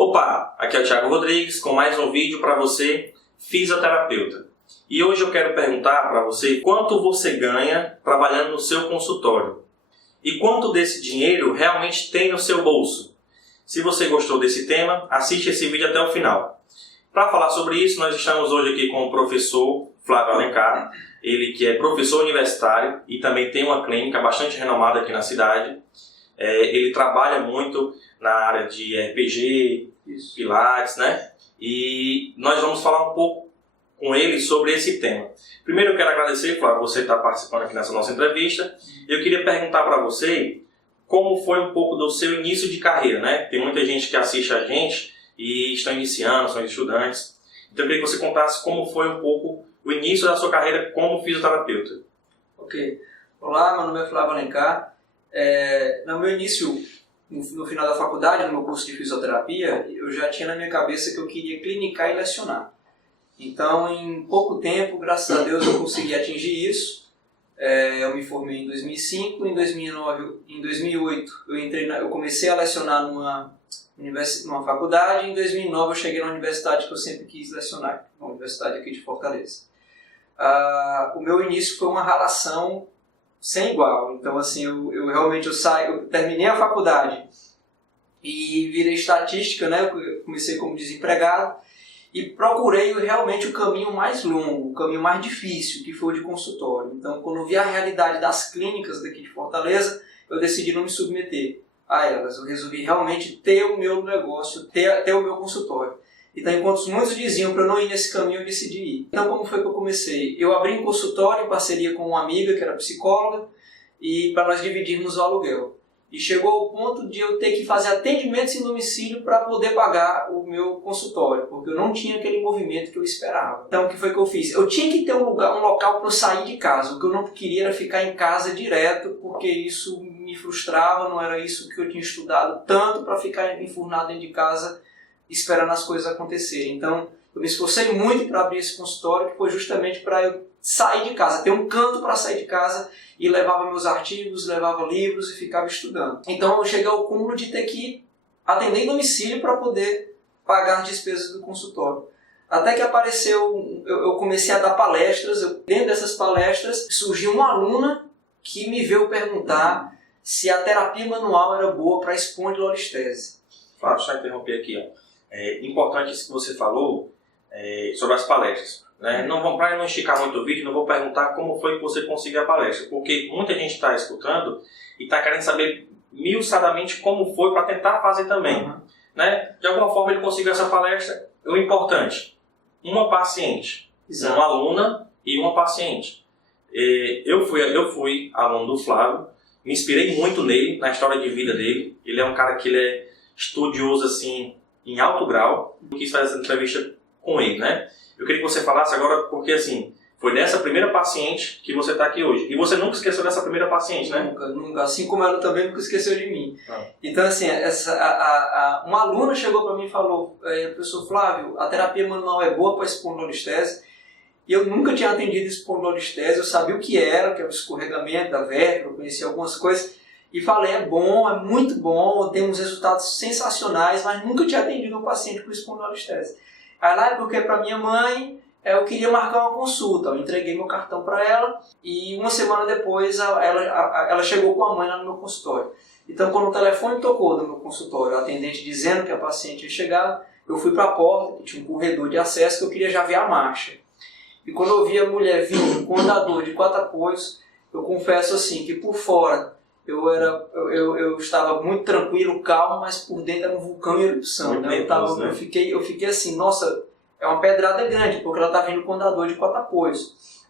Opa, aqui é o Thiago Rodrigues com mais um vídeo para você, fisioterapeuta. E hoje eu quero perguntar para você quanto você ganha trabalhando no seu consultório e quanto desse dinheiro realmente tem no seu bolso. Se você gostou desse tema, assiste esse vídeo até o final. Para falar sobre isso, nós estamos hoje aqui com o professor Flávio Alencar, ele que é professor universitário e também tem uma clínica bastante renomada aqui na cidade. Ele trabalha muito na área de RPG, Pilates, né? E nós vamos falar um pouco com ele sobre esse tema. Primeiro eu quero agradecer, Flávio, você estar participando aqui nessa nossa entrevista. Eu queria perguntar para você como foi um pouco do seu início de carreira, né? Tem muita gente que assiste a gente e estão iniciando, são estudantes. Então eu queria que você contasse como foi um pouco o início da sua carreira como fisioterapeuta. Ok. Olá, meu nome é Flávio Alencar. No meu início, no final da faculdade, no meu curso de fisioterapia, eu já tinha na minha cabeça que eu queria clinicar e lecionar. Então, em pouco tempo, graças a Deus, eu consegui atingir isso. Eu me formei em 2005, em 2008 eu comecei a lecionar numa faculdade, em 2009 eu cheguei na universidade que eu sempre quis lecionar, uma universidade aqui de Fortaleza. O meu início foi uma ralação sem igual. Então, assim, eu terminei a faculdade e virei estatística, né? Eu comecei como desempregado e procurei realmente o caminho mais longo, o caminho mais difícil, que foi o de consultório. Então, quando eu vi a realidade das clínicas daqui de Fortaleza, eu decidi não me submeter a elas. Eu resolvi realmente ter o meu negócio, ter o meu consultório. Então, enquanto muitos diziam para eu não ir nesse caminho, eu decidi ir. Então, como foi que eu comecei? Eu abri um consultório em parceria com uma amiga que era psicóloga e para nós dividirmos o aluguel. E chegou ao ponto de eu ter que fazer atendimentos em domicílio para poder pagar o meu consultório, porque eu não tinha aquele movimento que eu esperava. Então, o que foi que eu fiz? Eu tinha que ter um local para eu sair de casa. O que eu não queria era ficar em casa direto, porque isso me frustrava, não era isso que eu tinha estudado tanto para ficar enfurnado dentro de casa esperando as coisas acontecerem. Então, eu me esforcei muito para abrir esse consultório, que foi justamente para eu sair de casa, ter um canto para sair de casa e levava meus artigos, levava livros e ficava estudando. Então, eu cheguei ao cúmulo de ter que atender em domicílio para poder pagar as despesas do consultório. Até que apareceu, eu comecei a dar palestras, dentro dessas palestras surgiu uma aluna que me veio perguntar se a terapia manual era boa para espondilolistese. Flávio, só interromper aqui, ó. É importante isso que você falou sobre as palestras, né? Para não esticar muito o vídeo, não vou perguntar como foi que você conseguiu a palestra, porque muita gente está escutando e está querendo saber miuçadamente como foi para tentar fazer também. Né? De alguma forma ele conseguiu essa palestra. O importante, uma paciente, uma aluna e uma paciente. Eu fui aluno do Flávio, me inspirei muito nele, na história de vida dele. Ele é um cara que ele é estudioso assim, em alto grau. Eu quis fazer essa entrevista com ele, né? Eu queria que você falasse agora, porque assim, foi dessa primeira paciente que você está aqui hoje. E você nunca esqueceu dessa primeira paciente, né? Nunca. Assim como ela também nunca esqueceu de mim. Então, assim, uma aluna chegou para mim e falou: professor Flávio, a terapia manual é boa para espondilolistese. E eu nunca tinha atendido espondilolistese, eu sabia o que era o escorregamento da vértebra, eu conhecia algumas coisas. E falei, é bom, é muito bom, tem uns resultados sensacionais, mas nunca tinha atendido um paciente com espondilolistese. Aí lá, porque para minha mãe, eu queria marcar uma consulta. Eu entreguei meu cartão para ela e uma semana depois ela chegou com a mãe lá no meu consultório. Então, quando o telefone tocou no meu consultório, o atendente dizendo que a paciente ia chegar, eu fui para a porta, que tinha um corredor de acesso, que eu queria já ver a marcha. E quando eu vi a mulher vindo com andador de 4 apoios, eu confesso assim, que por fora eu estava muito tranquilo, calmo, mas por dentro era um vulcão em erupção. Né? Eu fiquei assim, nossa, é uma pedrada grande, porque ela está vindo com andador de 4 apoios.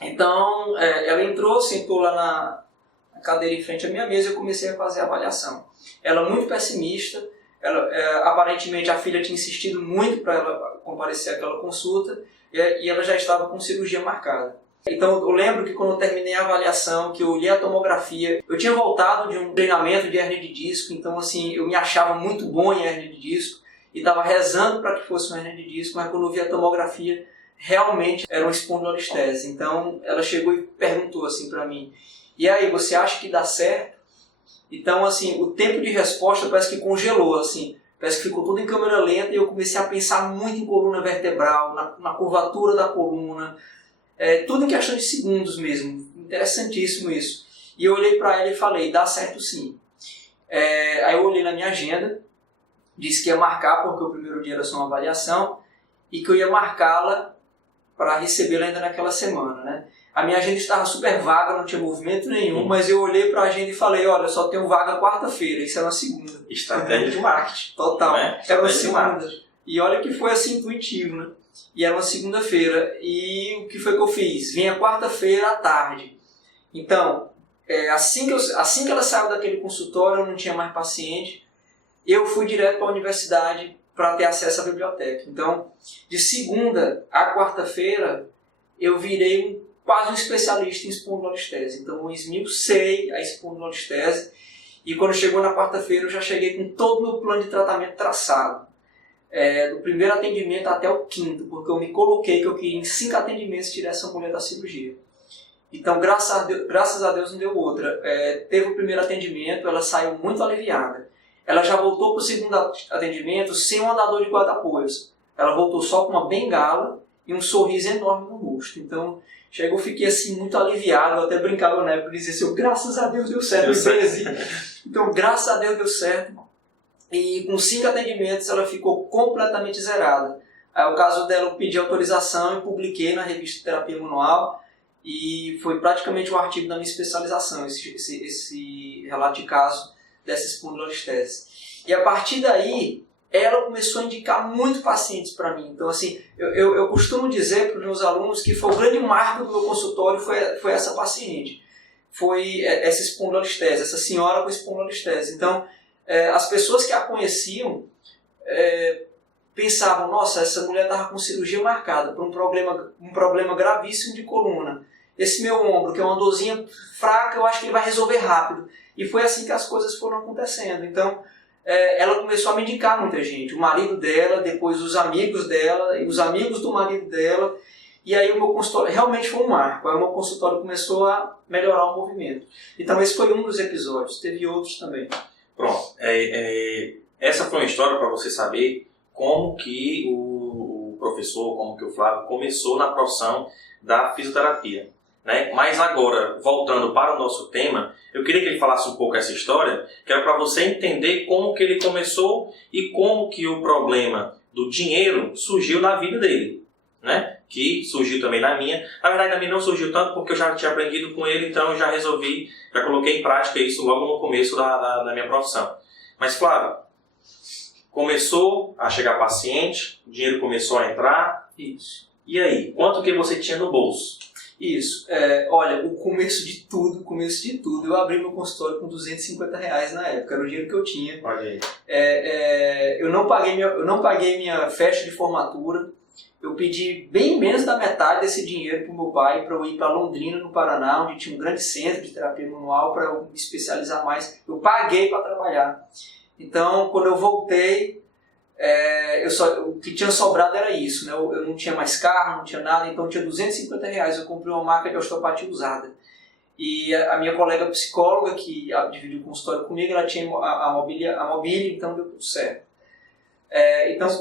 Então, ela entrou, sentou lá na cadeira em frente à minha mesa e eu comecei a fazer a avaliação. Ela muito pessimista, aparentemente a filha tinha insistido muito para ela comparecer àquela consulta e ela já estava com cirurgia marcada. Então eu lembro que quando eu terminei a avaliação, que eu olhei a tomografia, eu tinha voltado de um treinamento de hérnia de disco, então assim, eu me achava muito bom em hérnia de disco e estava rezando para que fosse uma hérnia de disco, mas quando eu vi a tomografia, realmente era uma espondilolistese. Então ela chegou e perguntou assim para mim: e aí, você acha que dá certo? Então assim, o tempo de resposta parece que congelou, assim, parece que ficou tudo em câmera lenta e eu comecei a pensar muito em coluna vertebral, na curvatura da coluna, tudo em questão de segundos mesmo. Interessantíssimo isso. E eu olhei para ela e falei, dá certo sim. Aí eu olhei na minha agenda, disse que ia marcar porque o primeiro dia era só uma avaliação e que eu ia marcá-la para recebê-la ainda naquela semana, né? A minha agenda estava super vaga, não tinha movimento nenhum, mas eu olhei para a agenda e falei, olha, só tenho vaga quarta-feira, isso é uma segunda. Estratégia de marketing. Total, era uma segunda. De E olha que foi assim intuitivo, né? E era uma segunda-feira. E o que foi que eu fiz? Vinha quarta-feira à tarde. Então, assim que ela saiu daquele consultório, eu não tinha mais paciente, eu fui direto para a universidade para ter acesso à biblioteca. Então, de segunda a quarta-feira, eu virei quase um especialista em espondilolistese. Então, eu esmiucei a espondilolistese e quando chegou na quarta-feira, eu já cheguei com todo o meu plano de tratamento traçado. Do primeiro atendimento até o quinto, porque eu me coloquei que eu queria em 5 atendimentos tirar essa mulher da cirurgia. Então, graças a Deus não deu outra. Teve o primeiro atendimento, ela saiu muito aliviada. Ela já voltou para o segundo atendimento sem um andador de guarda-apoios. Ela voltou só com uma bengala e um sorriso enorme no rosto. Então, eu fiquei assim muito aliviado. Eu até brincava na época e dizia assim, graças a Deus deu certo. Então, graças a Deus deu certo. E com 5 atendimentos ela ficou completamente zerada. Aí, o caso dela, eu pedi autorização e publiquei na revista Terapia Manual. E foi praticamente o artigo da minha especialização, esse relato de caso dessa espondilolistese. E a partir daí, ela começou a indicar muitos pacientes para mim. Então, assim, eu costumo dizer para os meus alunos que foi o grande marco do meu consultório foi essa paciente. Foi essa espondilolistese, essa senhora com espondilolistese. Então, as pessoas que a conheciam pensavam, nossa, essa mulher estava com cirurgia marcada por um problema gravíssimo de coluna. Esse meu ombro, que é uma dorzinha fraca, eu acho que ele vai resolver rápido. E foi assim que as coisas foram acontecendo. Então, ela começou a me indicar muita gente. O marido dela, depois os amigos dela, e os amigos do marido dela. E aí o meu consultório realmente foi um marco. Aí o meu consultório começou a melhorar o movimento. Então esse foi um dos episódios. Teve outros também. Pronto. Essa foi uma história para você saber como que o professor, como que o Flávio começou na profissão da fisioterapia. Né? Mas agora, voltando para o nosso tema, eu queria que ele falasse um pouco essa história, que era para você entender como que ele começou e como que o problema do dinheiro surgiu na vida dele, né? Que surgiu também na minha. Na verdade, na minha não surgiu tanto porque eu já tinha aprendido com ele, então eu já coloquei em prática isso logo no começo da minha profissão. Mas, Flávio, começou a chegar paciente, o dinheiro começou a entrar. Isso. E aí, quanto que você tinha no bolso? Isso. Olha, o começo de tudo, eu abri meu consultório com R$250 na época, era o dinheiro que eu tinha. Olha aí. Eu não paguei minha festa de formatura, eu pedi bem menos da metade desse dinheiro para o meu pai, para eu ir para Londrina, no Paraná, onde tinha um grande centro de terapia manual, para eu me especializar mais. Eu paguei para trabalhar. Então, quando eu voltei, o que tinha sobrado era isso, né? Eu não tinha mais carro, não tinha nada, então eu tinha R$250. Eu comprei uma máquina de osteopatia usada. E a minha colega psicóloga, que dividiu o consultório comigo, ela tinha a mobília, então deu tudo certo.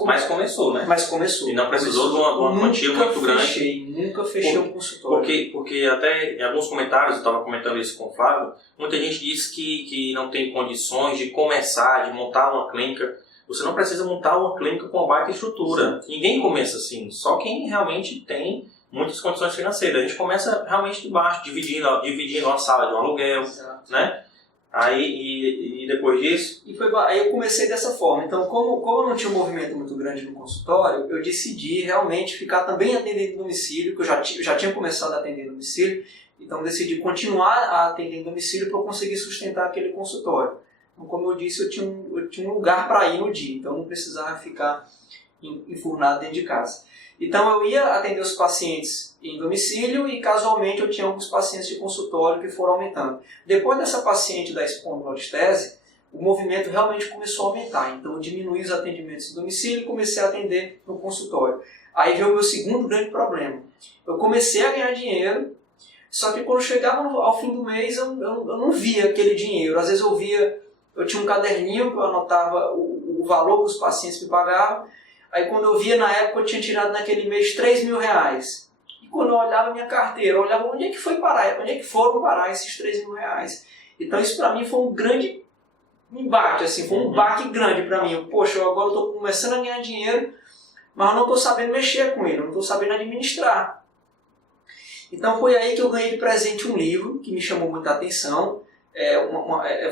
Mas começou, né? Mas começou. E não precisou de uma quantia muito grande. Nunca fechei um consultório. Porque até em alguns comentários, eu estava comentando isso com o Flávio, muita gente diz que não tem condições de começar, de montar uma clínica. Você não precisa montar uma clínica com uma baita estrutura. Sim. Ninguém começa assim, só quem realmente tem muitas condições financeiras. A gente começa realmente de baixo, dividindo uma sala de um aluguel, exato, né? Aí, e depois disso? Aí eu comecei dessa forma. Então, como eu não tinha um movimento muito grande no consultório, eu decidi realmente ficar também atendendo em domicílio, que eu já tinha começado a atender em domicílio, então decidi continuar a atender em domicílio para eu conseguir sustentar aquele consultório. Então, como eu disse, eu tinha um lugar para ir no dia, então eu não precisava ficar enfurnado dentro de casa. Então eu ia atender os pacientes em domicílio e casualmente eu tinha alguns pacientes de consultório que foram aumentando. Depois dessa paciente da espondilolistese, o movimento realmente começou a aumentar. Então eu diminui os atendimentos em domicílio e comecei a atender no consultório. Aí veio o meu segundo grande problema. Eu comecei a ganhar dinheiro, só que quando chegava ao fim do mês eu não via aquele dinheiro. Às vezes eu tinha um caderninho que eu anotava o o valor que os pacientes me pagavam. Aí quando eu via na época, eu tinha tirado naquele mês R$3.000. E quando eu olhava a minha carteira, eu olhava onde é que foi parar, onde é que foram parar esses R$3.000. Então isso para mim foi um grande embate, assim, foi um baque grande para mim. Poxa, eu agora estou começando a ganhar dinheiro, mas eu não estou sabendo mexer com ele, não estou sabendo administrar. Então foi aí que eu ganhei de presente um livro que me chamou muita atenção.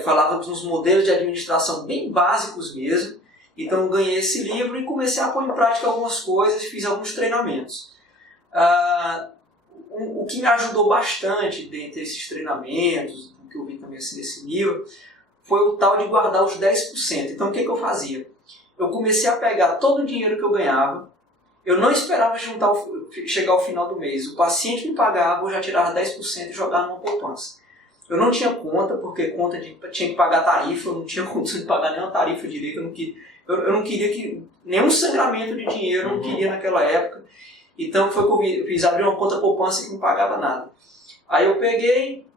Falava de uns modelos de administração bem básicos mesmo. Então eu ganhei esse livro e comecei a pôr em prática algumas coisas, fiz alguns treinamentos. O que me ajudou bastante dentre esses treinamentos, o que eu vi também assim, nesse livro, foi o tal de guardar os 10%. Então o que eu fazia? Eu comecei a pegar todo o dinheiro que eu ganhava, eu não esperava chegar ao final do mês. O paciente me pagava, eu já tirava 10% e jogava numa poupança. Eu não tinha conta, porque tinha que pagar tarifa, eu não tinha condição de pagar nenhuma tarifa direito, eu não queria nenhum sangramento de dinheiro, eu não queria naquela época. Então foi que eu fiz abrir uma conta poupança que não pagava nada. Aí eu peguei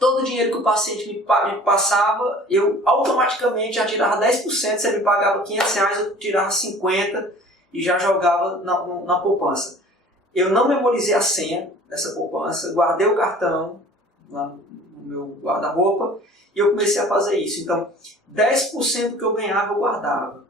todo o dinheiro que o paciente me passava, eu automaticamente já tirava 10%, se ele me pagava R$500, eu tirava 50% e já jogava na poupança. Eu não memorizei a senha dessa poupança, guardei o cartão lá no meu guarda-roupa e eu comecei a fazer isso. Então, 10% que eu ganhava eu guardava,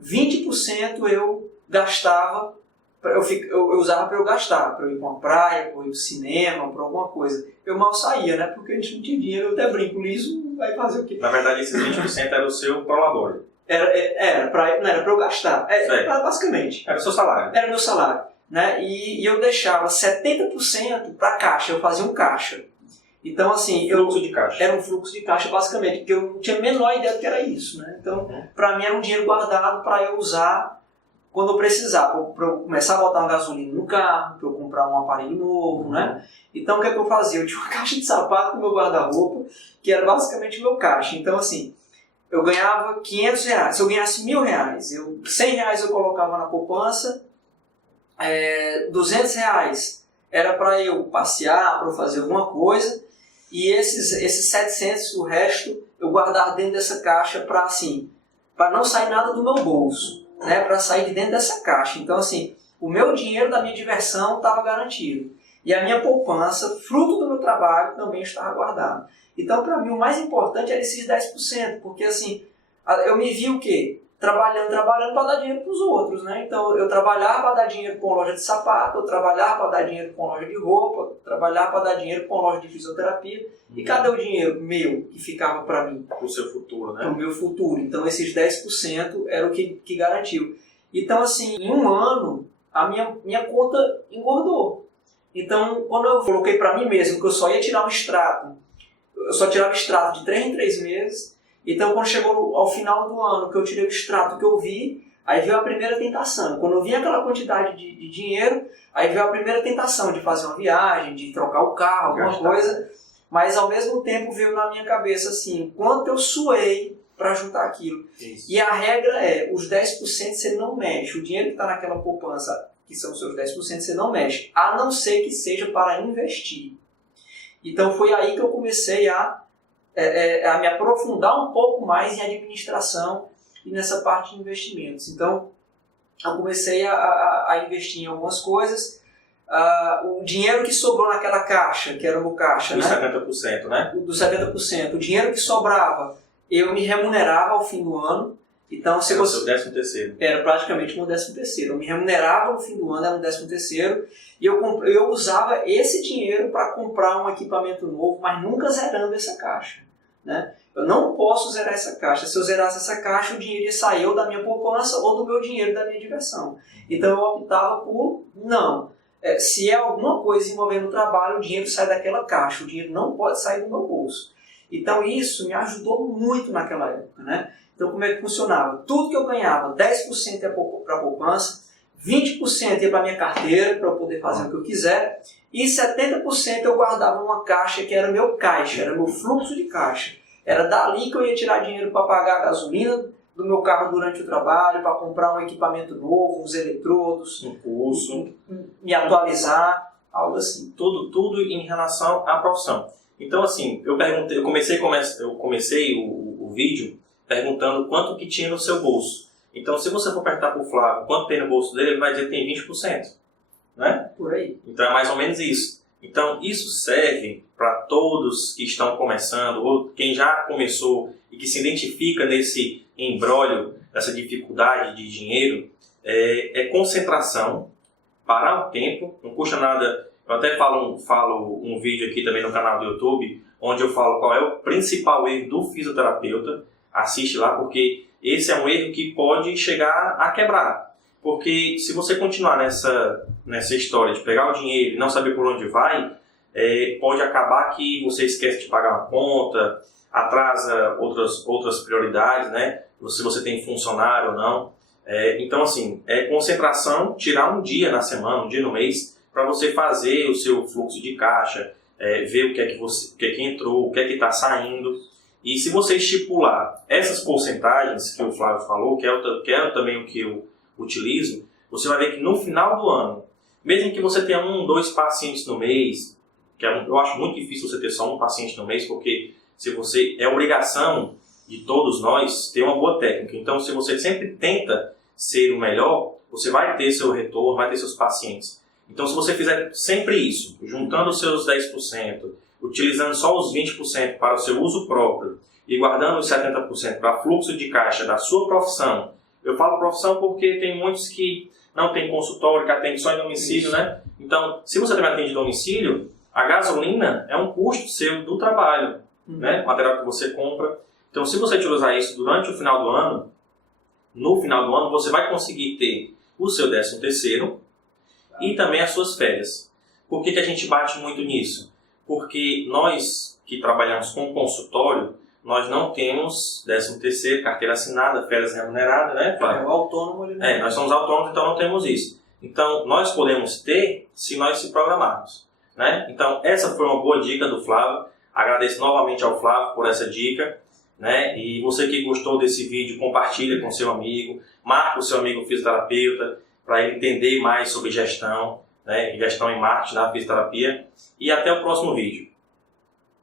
20% eu gastava, eu usava para eu gastar, para eu ir para uma praia, para eu ir para o cinema, para alguma coisa. Eu mal saía, né? Porque a gente não tinha dinheiro, eu até brinco, liso vai fazer o quê? Na verdade, esses 20% era o seu prolabore. Não era para eu gastar, basicamente. Era o seu salário. Era o meu salário. Né? E eu deixava 70% para caixa, eu fazia um caixa. Então, assim, fluxo de caixa. Era um fluxo de caixa, basicamente, porque eu não tinha a menor ideia do que era isso. Né? Então, para mim, era um dinheiro guardado para eu usar quando eu precisar, para eu começar a botar uma gasolina no carro, para eu comprar um aparelho novo. Né? Então, o que eu fazia? Eu tinha uma caixa de sapato no meu guarda-roupa, que era basicamente o meu caixa. Então, assim, eu ganhava R$500. Se eu ganhasse R$1.000, R$100 eu colocava na poupança, R$200 era para eu passear, para eu fazer alguma coisa, e esses 700, o resto, eu guardava dentro dessa caixa para assim, para não sair nada do meu bolso, né, para sair de dentro dessa caixa. Então, assim, o meu dinheiro da minha diversão estava garantido. E a minha poupança, fruto do meu trabalho, também estava guardada. Então, para mim, o mais importante era esses 10%, porque assim, eu me vi o quê? Trabalhando para dar dinheiro para os outros, né? Então, eu trabalhava para dar dinheiro para uma loja de sapato, eu trabalhava para dar dinheiro para uma loja de roupa, trabalhava para dar dinheiro para uma loja de fisioterapia. E cadê o dinheiro meu que ficava para mim? Para o seu futuro, né? Para o meu futuro. Então, esses 10% era o que garantiu. Então, assim, em um ano, a minha conta engordou. Então, quando eu coloquei para mim mesmo que eu só ia tirar um extrato, eu só tirava extrato de 3 em 3 meses. Então, quando chegou ao final do ano, que eu tirei o extrato que eu vi, aí veio a primeira tentação. Quando eu vi aquela quantidade de dinheiro, aí veio a primeira tentação de fazer uma viagem, de trocar o carro, alguma coisa. Mas, ao mesmo tempo, veio na minha cabeça assim, quanto eu suei para juntar aquilo. Isso. E a regra é, os 10% você não mexe. O dinheiro que está naquela poupança, que são os seus 10%, você não mexe. A não ser que seja para investir. Então, foi aí que eu comecei a me aprofundar um pouco mais em administração e nessa parte de investimentos. Então, eu comecei a investir em algumas coisas. O dinheiro que sobrou naquela caixa, que era o meu caixa, dos 70%, né? Dos 70%. O dinheiro que sobrava, eu me remunerava ao fim do ano. Então, era o seu 13º. Era praticamente o meu 13º. Eu me remunerava no fim do ano, era um 13º. E eu usava esse dinheiro para comprar um equipamento novo, mas nunca zerando essa caixa. Né? Eu não posso zerar essa caixa. Se eu zerasse essa caixa, o dinheiro ia sair ou da minha poupança ou do meu dinheiro da minha diversão. Então eu optava por não. Se é alguma coisa envolvendo o trabalho, o dinheiro sai daquela caixa. O dinheiro não pode sair do meu bolso. Então isso me ajudou muito naquela época. Né? Então como é que funcionava? Tudo que eu ganhava, 10% ia para a poupança, 20% ia para a minha carteira, para eu poder fazer o que eu quiser, e 70% eu guardava numa caixa que era meu caixa, era meu fluxo de caixa. Era dali que eu ia tirar dinheiro para pagar a gasolina do meu carro durante o trabalho, para comprar um equipamento novo, uns eletrodos, um curso, me atualizar, algo assim. Tudo em relação à profissão. Então, assim, eu comecei o vídeo perguntando quanto que tinha no seu bolso. Então, se você for perguntar para o Flávio quanto tem no bolso dele, ele vai dizer que tem 20%. Né? Por aí. Então, é mais ou menos isso. Então, isso serve para todos que estão começando, ou quem já começou e que se identifica nesse imbróglio, nessa dificuldade de dinheiro, é concentração, parar um tempo, não custa nada. Eu até falo um vídeo aqui também no canal do YouTube, onde eu falo qual é o principal erro do fisioterapeuta. Assiste lá, porque esse é um erro que pode chegar a quebrar. Porque se você continuar nessa história de pegar o dinheiro e não saber por onde vai, pode acabar que você esquece de pagar uma conta, atrasa outras prioridades, né? Se você tem funcionário ou não. Então, assim, concentração, tirar um dia na semana, um dia no mês, para você fazer o seu fluxo de caixa, ver o que é que entrou, o que é que está saindo. E se você estipular essas porcentagens que o Flávio falou, que é também o que eu utilizo, você vai ver que no final do ano, mesmo que você tenha 1, 2 pacientes no mês, eu acho muito difícil você ter só um paciente no mês, porque é obrigação de todos nós ter uma boa técnica. Então, se você sempre tenta ser o melhor, você vai ter seu retorno, vai ter seus pacientes. Então, se você fizer sempre isso, juntando os seus 10%, utilizando só os 20% para o seu uso próprio e guardando os 70% para fluxo de caixa da sua profissão. Eu falo profissão porque tem muitos que não tem consultório, que atende só em domicílio, né? Então, se você também atende em domicílio, a gasolina é um custo seu do trabalho, né? O material que você compra. Então, se você utilizar isso durante o final do ano, no final do ano você vai conseguir ter o seu 13º e também as suas férias. Por que a gente bate muito nisso? Porque nós que trabalhamos com consultório, nós não temos 13º, carteira assinada, férias remuneradas, né? O autônomo ali. Nós somos autônomos, então não temos isso. Então, nós podemos ter se nós se programarmos, né? Então, essa foi uma boa dica do Flávio. Agradeço novamente ao Flávio por essa dica, né? E você que gostou desse vídeo, compartilha com seu amigo, marca o seu amigo fisioterapeuta para ele entender mais sobre gestão, né? Gestão e marketing da fisioterapia. E até o próximo vídeo.